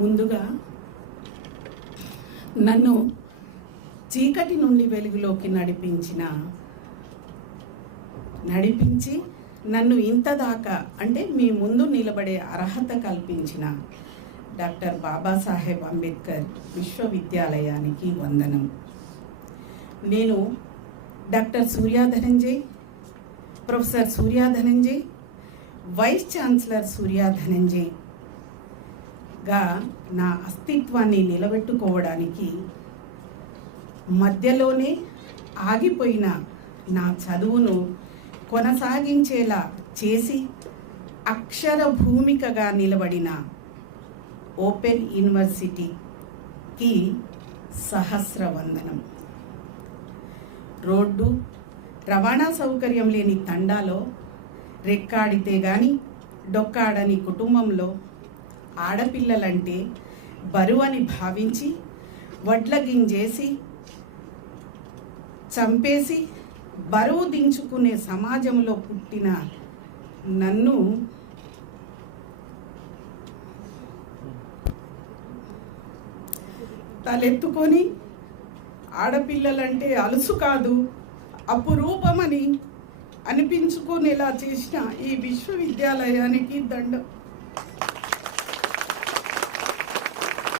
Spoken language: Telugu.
ముందుగా నన్ను చీకటి నుండి వెలుగులోకి నడిపించి నన్ను ఇంతదాకా అంటే మీ ముందు నిలబడే అర్హత కల్పించిన డాక్టర్ బాబాసాహెబ్ అంబేద్కర్ విశ్వవిద్యాలయానికి వందనం. నేను డాక్టర్ సూర్య ధనంజయ్, ప్రొఫెసర్ సూర్య ధనంజయ్, వైస్ ఛాన్సలర్ సూర్య ధనంజయ్గా నా అస్తిత్వాన్ని నిలబెట్టుకోవడానికి మధ్యలోనే ఆగిపోయిన నా చదువును కొనసాగించేలా చేసి అక్షర భూమికగా నిలబడిన ఓపెన్ యూనివర్సిటీకి సహస్ర వందనం. రోడ్డు రవాణా సౌకర్యం లేని తండాలో రెక్కాడితే గాని డొక్కాడని కుటుంబంలో ఆడపిల్లలంటే బరువని భావించి వడ్ల గింజేసి చంపేసి బరువు దించుకునే సమాజంలో పుట్టిన నన్ను తలెత్తుకొని ఆడపిల్లలంటే అలుసు కాదు అపురూపమని అనిపించుకునేలా చేసిన ఈ విశ్వవిద్యాలయానికి దండం.